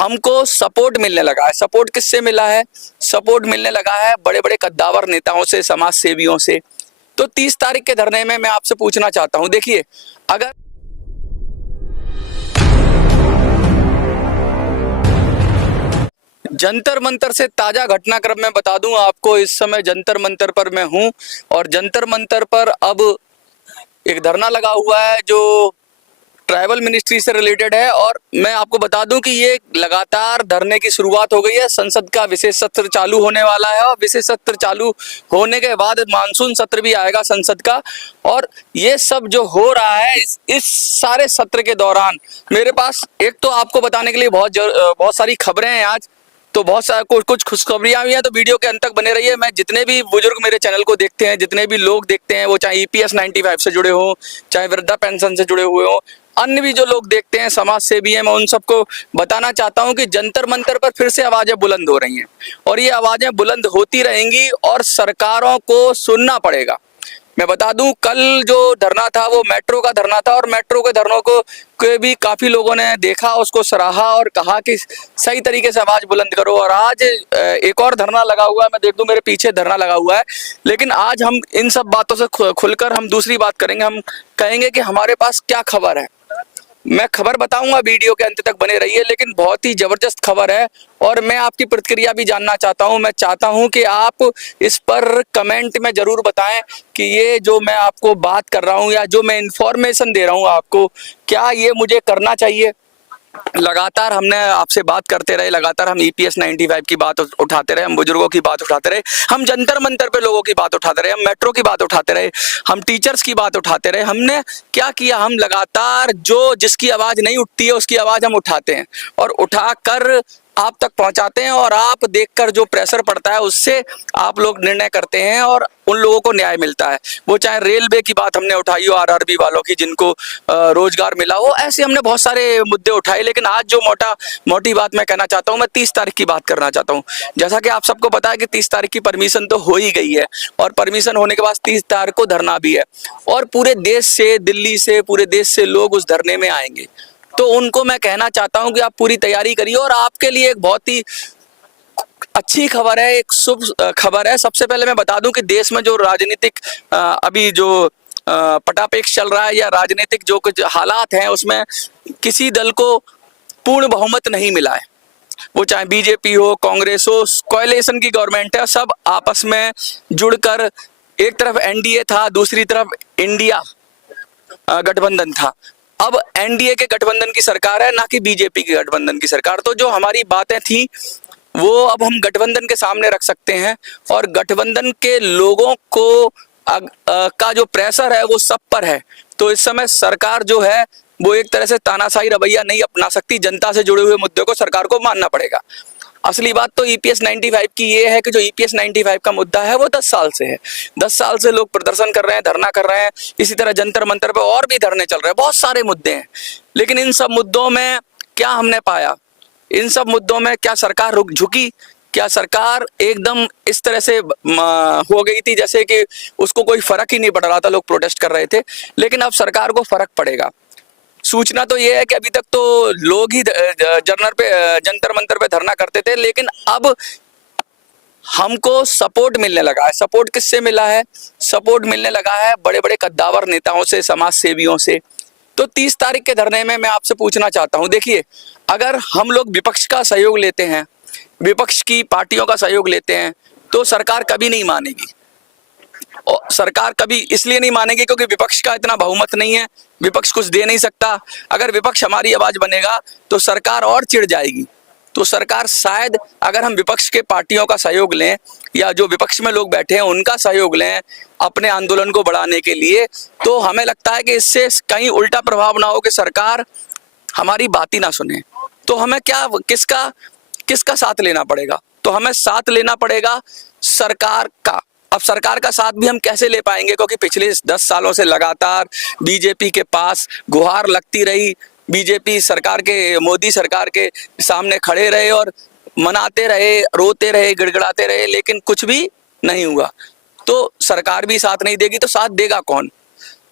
हमको सपोर्ट मिलने लगा है। सपोर्ट किससे मिला है? सपोर्ट मिलने लगा है बड़े बड़े कद्दावर नेताओं से, समाज सेवियों से। तो 30 तारीख के धरने में मैं आपसे पूछना चाहता हूं, देखिए अगर जंतर मंतर से ताजा घटनाक्रम मैं बता दूं आपको, इस समय जंतर मंतर पर मैं हूं और जंतर मंतर पर अब एक धरना लगा हुआ है जो ट्राइबल मिनिस्ट्री से रिलेटेड है। और मैं आपको बता दूं कि ये लगातार धरने की शुरुआत हो गई है। संसद का विशेष सत्र चालू होने वाला है और विशेष सत्र चालू होने के बाद मानसून सत्र भी आएगा संसद का। और ये सब जो हो रहा है इस सारे सत्र के दौरान मेरे पास एक तो आपको बताने के लिए बहुत सारी खबरें हैं आज, तो बहुत सारा कुछ खुशखबरियां भी हैं, तो वीडियो के अंत तक बने रहिए। मैं जितने भी बुजुर्ग मेरे चैनल को देखते हैं, जितने भी लोग देखते हैं, वो चाहे EPS 95 से जुड़े हों, चाहे वृद्धा पेंशन से जुड़े हुए हों, अन्य भी जो लोग देखते हैं समाज सेवी हैं, मैं उन सबको बताना चाहता हूं कि जंतर मंतर पर फिर से आवाजें बुलंद हो रही हैं और ये आवाजें बुलंद होती रहेंगी और सरकारों को सुनना पड़ेगा। मैं बता दूं कल जो धरना था वो मेट्रो का धरना था और मेट्रो के धरनों को भी काफी लोगों ने देखा, उसको सराहा और कहा कि सही तरीके से आवाज बुलंद करो। और आज एक और धरना लगा हुआ है, मैं देख दूं मेरे पीछे धरना लगा हुआ है। लेकिन आज हम इन सब बातों से खुलकर हम दूसरी बात करेंगे। हम कहेंगे कि हमारे पास क्या खबर है। मैं खबर बताऊंगा, वीडियो के अंत तक बने रहिए। लेकिन बहुत ही जबरदस्त खबर है और मैं आपकी प्रतिक्रिया भी जानना चाहता हूं। मैं चाहता हूं कि आप इस पर कमेंट में जरूर बताएं कि ये जो मैं आपको बात कर रहा हूं या जो मैं इंफॉर्मेशन दे रहा हूं आपको, क्या ये मुझे करना चाहिए। लगातार हमने आपसे बात करते रहे, लगातार हम EPS 95 की बात उठाते रहे, हम बुजुर्गों की बात उठाते रहे, हम जंतर मंतर पे लोगों की बात उठाते रहे, हम मेट्रो की बात उठाते रहे, हम टीचर्स की बात उठाते रहे। हमने क्या किया, हम लगातार जो जिसकी आवाज नहीं उठती है उसकी आवाज हम उठाते हैं और उठाकर आप तक पहुंचाते हैं और आप देखकर जो प्रेशर पड़ता है उससे आप लोग निर्णय करते हैं और उन लोगों को न्याय मिलता है। वो चाहे रेलवे की बात हमने उठाई हो, RRB वालों की जिनको रोजगार मिला हो, ऐसे हमने बहुत सारे मुद्दे उठाए। लेकिन आज जो मोटी बात मैं कहना चाहता हूं, मैं 30 तारीख की बात करना चाहता हूं। जैसा कि आप सबको पता है कि 30 तारीख की परमिशन तो हो ही गई है और परमिशन होने के बाद 30 तारीख को धरना भी है और पूरे देश से, दिल्ली से, पूरे देश से लोग उस धरने में आएंगे। तो उनको मैं कहना चाहता हूं कि आप पूरी तैयारी करिए। और आपके लिए एक बहुत ही अच्छी खबर है, एक शुभ खबर है। सबसे पहले मैं बता दूं कि देश में जो राजनीतिक अभी जो पटापेक्ष चल रहा है या राजनीतिक जो कुछ हालात हैं उसमें किसी दल को पूर्ण बहुमत नहीं मिला है। वो चाहे BJP हो, कांग्रेस हो, कोएलिशन की गवर्नमेंट है, सब आपस में जुड़कर, एक तरफ NDA था, दूसरी तरफ इंडिया गठबंधन था। अब NDA के गठबंधन की सरकार है, ना कि BJP की गठबंधन की सरकार। तो जो हमारी बातें थी वो अब हम गठबंधन के सामने रख सकते हैं और गठबंधन के लोगों को का जो प्रेशर है वो सब पर है। तो इस समय सरकार जो है वो एक तरह से तानाशाही रवैया नहीं अपना सकती। जनता से जुड़े हुए मुद्दे को सरकार को मानना पड़ेगा। असली बात तो EPS 95 की ये है कि जो EPS 95 का मुद्दा है वो 10 साल से है। 10 साल से लोग प्रदर्शन कर रहे हैं, धरना कर रहे हैं। इसी तरह जंतर मंतर पे और भी धरने चल रहे हैं, बहुत सारे मुद्दे हैं। लेकिन इन सब मुद्दों में क्या हमने पाया, इन सब मुद्दों में क्या सरकार रुक झुकी? क्या सरकार एकदम इस तरह से हो गई थी जैसे कि उसको कोई फर्क ही नहीं पड़ रहा था, लोग प्रोटेस्ट कर रहे थे। लेकिन अब सरकार को फर्क पड़ेगा। सूचना तो ये है कि अभी तक तो लोग ही जंतर मंतर पे धरना करते थे, लेकिन अब हमको सपोर्ट मिलने लगा है। सपोर्ट किससे मिला है? सपोर्ट मिलने लगा है बड़े बड़े कद्दावर नेताओं से, समाज सेवियों से। तो 30 तारीख के धरने में मैं आपसे पूछना चाहता हूं, देखिए अगर हम लोग विपक्ष का सहयोग लेते हैं, विपक्ष की पार्टियों का सहयोग लेते हैं, तो सरकार कभी नहीं मानेगी। और सरकार कभी इसलिए नहीं मानेगी क्योंकि विपक्ष का इतना बहुमत नहीं है, विपक्ष कुछ दे नहीं सकता। अगर विपक्ष हमारी आवाज बनेगा तो सरकार और चिढ़ जाएगी। तो सरकार शायद, अगर हम विपक्ष के पार्टियों का सहयोग लें या जो विपक्ष में लोग बैठे हैं उनका सहयोग लें अपने आंदोलन को बढ़ाने के लिए, तो हमें लगता है कि इससे कहीं उल्टा प्रभाव ना हो कि सरकार हमारी बात ही ना सुने। तो हमें क्या, किसका साथ लेना पड़ेगा? तो हमें साथ लेना पड़ेगा सरकार का। अब सरकार का साथ भी हम कैसे ले पाएंगे, क्योंकि पिछले 10 सालों से लगातार BJP के पास गुहार लगती रही। BJP सरकार के, मोदी सरकार के सामने खड़े रहे और मनाते रहे, रोते रहे, गिड़गिड़ाते रहे, लेकिन कुछ भी नहीं हुआ। तो सरकार भी साथ नहीं देगी तो साथ देगा कौन?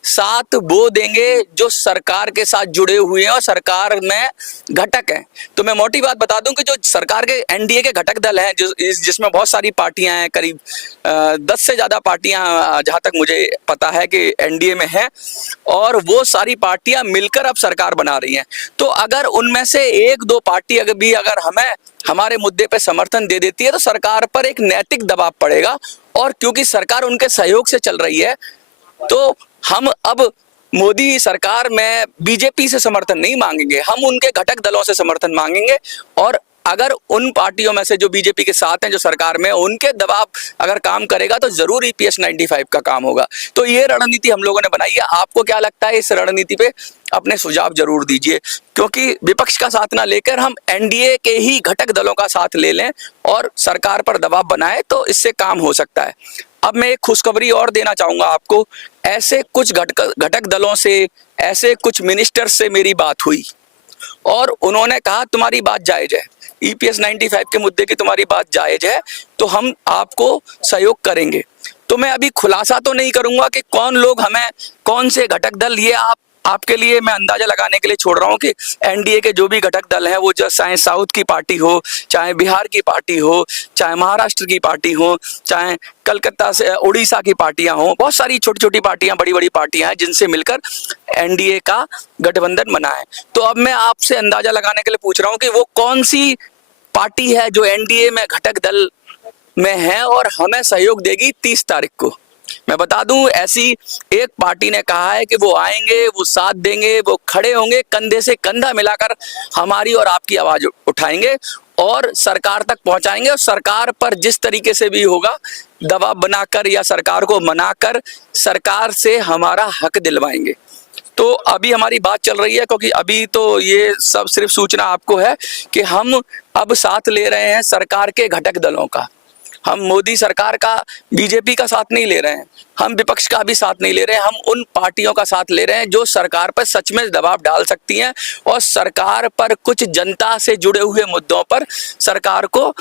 साथ वो देंगे जो सरकार के साथ जुड़े हुए हैं और सरकार में घटक हैं। तो मैं मोटी बात बता दूं कि जो सरकार के एनडीए के घटक दल हैं, जिसमें बहुत सारी पार्टियां हैं, करीब 10 से ज़्यादा पार्टियां जहां तक मुझे पता है कि एनडीए में हैं, और वो सारी पार्टियां मिलकर अब सरकार बना रही हैं। तो अगर उनमें से एक दो पार्टी अगर हमें हमारे मुद्दे पे समर्थन दे देती है तो सरकार पर एक नैतिक दबाव पड़ेगा, और क्योंकि सरकार उनके सहयोग से चल रही है तो हम अब मोदी सरकार में बीजेपी से समर्थन नहीं मांगेंगे, हम उनके घटक दलों से समर्थन मांगेंगे। और अगर उन पार्टियों में से जो बीजेपी के साथ हैं, जो सरकार में, उनके दबाव अगर काम करेगा तो जरूर EPS 95 का काम होगा। तो ये रणनीति हम लोगों ने बनाई है। आपको क्या लगता है इस रणनीति पे? अपने सुझाव जरूर दीजिए, क्योंकि विपक्ष का साथ ना लेकर हम एनडीए के ही घटक दलों का साथ ले लें और सरकार पर दबाव बनाएं तो इससे काम हो सकता है। अब मैं एक खुशखबरी और देना चाहूंगा आपको। ऐसे कुछ घटक दलों से, ऐसे कुछ मिनिस्टर से मेरी बात हुई और उन्होंने कहा तुम्हारी बात जायज है, EPS 95 के मुद्दे की तुम्हारी बात जायज है, तो हम आपको सहयोग करेंगे। तो मैं अभी खुलासा तो नहीं करूंगा कि कौन लोग हमें, कौन से घटक दल, ये आपके लिए मैं अंदाजा लगाने के लिए छोड़ रहा हूं कि एनडीए के जो भी घटक दल हैं, वो चाहे साउथ की पार्टी हो, चाहे बिहार की पार्टी हो, चाहे महाराष्ट्र की पार्टी हो, चाहे कलकत्ता से उड़ीसा की पार्टियां हो, बहुत सारी छोटी छोटी पार्टियां, बड़ी बड़ी पार्टियां हैं जिनसे मिलकर एनडीए का गठबंधन बना है। तो अब मैं आपसे अंदाजा लगाने के लिए पूछ रहा हूं कि वो कौन सी पार्टी है जो एनडीए में घटक दल में है और हमें सहयोग देगी 30 तारीख को। मैं बता दूं, ऐसी एक पार्टी ने कहा है कि वो आएंगे, वो साथ देंगे, वो खड़े होंगे, कंधे से कंधा मिलाकर हमारी और आपकी आवाज उठाएंगे और सरकार तक पहुंचाएंगे, और सरकार पर जिस तरीके से भी होगा दबाव बनाकर या सरकार को मनाकर सरकार से हमारा हक दिलवाएंगे। तो अभी हमारी बात चल रही है, क्योंकि अभी तो ये सब सिर्फ सूचना आपको है कि हम अब साथ ले रहे हैं सरकार के घटक दलों का। हम मोदी सरकार का, बीजेपी का साथ नहीं ले रहे हैं, हम विपक्ष का भी साथ नहीं ले रहे हैं, हम उन पार्टियों का साथ ले रहे हैं जो सरकार पर सच में दबाव डाल सकती हैं और सरकार पर कुछ जनता से जुड़े हुए मुद्दों पर सरकार को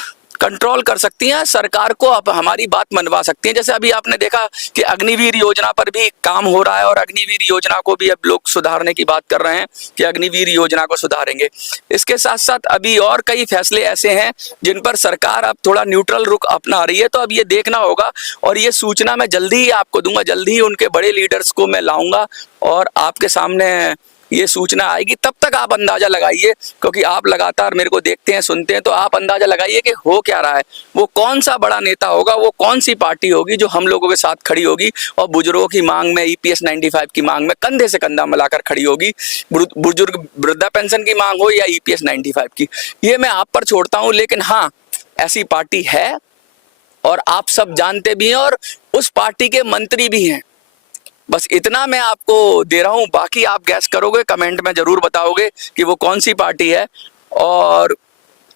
कंट्रोल कर सकती हैं, सरकार को अब हमारी बात मनवा सकती हैं। जैसे अभी आपने देखा कि अग्निवीर योजना पर भी काम हो रहा है और अग्निवीर योजना को भी अब लोग सुधारने की बात कर रहे हैं कि अग्निवीर योजना को सुधारेंगे। इसके साथ साथ अभी और कई फैसले ऐसे हैं जिन पर सरकार अब थोड़ा न्यूट्रल रुख अपना रही है। तो अब ये देखना होगा और ये सूचना मैं जल्दी ही आपको दूंगा, जल्दी ही उनके बड़े लीडर्स को मैं लाऊंगा और आपके सामने ये सूचना आएगी। तब तक आप अंदाजा लगाइए, क्योंकि आप लगातार मेरे को देखते हैं, सुनते हैं, तो आप अंदाजा लगाइए कि हो क्या रहा है। वो कौन सा बड़ा नेता होगा, वो कौन सी पार्टी होगी जो हम लोगों के साथ खड़ी होगी और बुजुर्गों की मांग में, EPS 95 की मांग में कंधे से कंधा मिलाकर खड़ी होगी। बुजुर्ग वृद्धा पेंशन की मांग हो या EPS 95 की, ये मैं आप पर छोड़ता हूँ। लेकिन हाँ, ऐसी पार्टी है और आप सब जानते भी हैं और उस पार्टी के मंत्री भी हैं। बस इतना मैं आपको दे रहा हूं, बाकी आप गैस करोगे, कमेंट में जरूर बताओगे कि वो कौन सी पार्टी है। और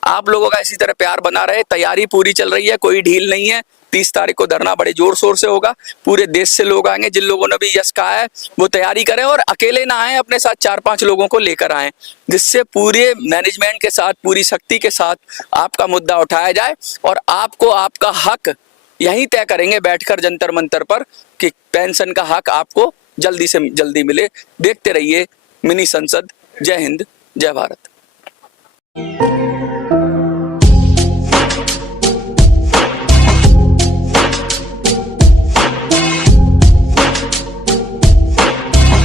आप लोगों का इसी तरह प्यार बना रहे, तैयारी पूरी चल रही है, कोई ढील नहीं है। 30 तारीख को धरना बड़े जोर शोर से होगा, पूरे देश से लोग आएंगे। जिन लोगों ने भी यस कहा है वो तैयारी करें और अकेले ना आए, अपने साथ 4-5 लोगों को लेकर आए, जिससे पूरे मैनेजमेंट के साथ, पूरी शक्ति के साथ आपका मुद्दा उठाया जाए और आपको आपका हक यहीं तय करेंगे बैठकर जंतर मंतर पर कि पेंशन का हक आपको जल्दी से जल्दी मिले। देखते रहिए मिनी संसद। जय हिंद, जय भारत।